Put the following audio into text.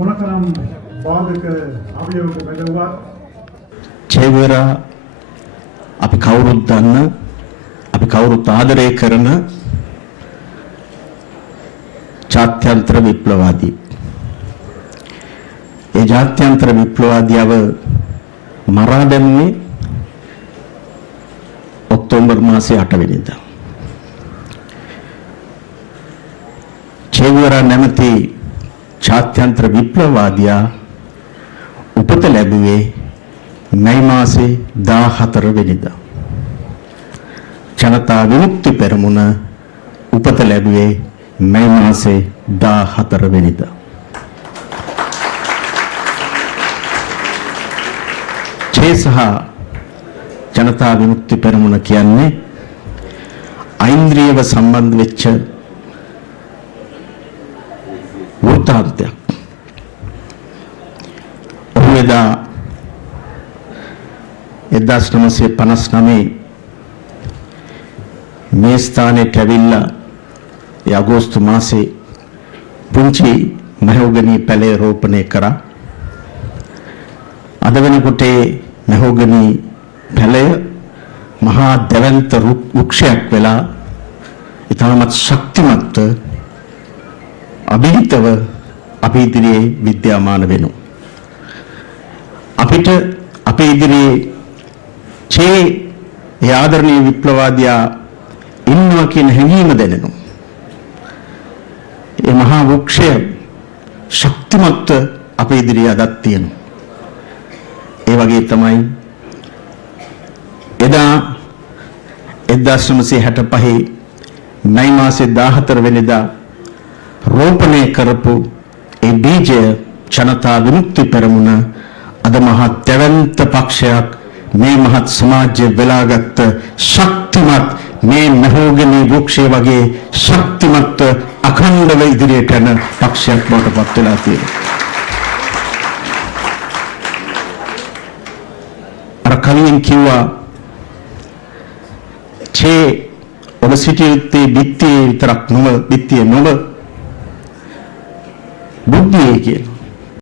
මොනතරම් බාධක අභියෝග බැලුවත් චේවරා අපි කවුරුත් දන්න අපි කවුරුත් ආදරය කරන ජාත්‍යන්තර විප්ලවවාදී. ඒ ජාත්‍යන්තර විප්ලවවාදීව මරා දැමුවේ ඔක්තෝබර් මාසයේ 8 වෙනිදා. චේවරා නැමැති ජාත්‍යන්තර විප්ලවවාදියා උපත ලැබුවේ මැයි මාසේ 14 වෙනිදා. ජනතා විමුක්ති පෙරමුණ උපත ලැබුවේ මැයි මාසේ 14 වෙනිදා. සහ ජනතා විමුක්ති පෙරමුණ කියන්නේ ඓන්ද්‍රියව සම්බන්ධ වෙච්ච වෘත්තාන්තයක්. ඔහු එදා 1959 මේ ස්ථානයට ඇවිල්ලා ඒ අගෝස්තු මාසේ පුංචි මහෝගනී පැලය රෝපණය කරා. අද වෙනකොට මහෝගනී පැලය මහා දැවැන්ත වෘක්ෂයක් වෙලා ඉතාමත් ශක්තිමත් අභිහිතව අපි ඉදිරියේ විද්‍යාමාන වෙනවා. අපිට අපේ ඉදිරියේ ඒ ආදරණීය විප්ලවවාදියා ඉන්නවා කියන හැඟීම දැනෙනවා. ඒ මහා වෘක්ෂය ශක්තිමත් අපේ ඉදිරියේ අදත් තියෙනවා. ඒ වගේ තමයි එදා 1965 මැයි මාසේ 14 වෙනිදා රෝපණය කරපු ඒ බීජය ජනතා විමුක්ති පෙරමුණ අද මහා දැවැන්ත පක්ෂයක් මේ මහත් සමාජයේ වෙලාගත් ශක්තිමත් මේ මහෝගනී වෘක්ෂය වගේ ශක්තිමත් අඛණ්ඩව ඉදිරියට යන පක්ෂයක් බවට පත් වෙලා තියෙනවා. අර කලින් කිව්වා ඔබ සිටියේ බිත්තියේ විතරක් නොව බිත්තියේ නොව බුද්ධියේ කියලා.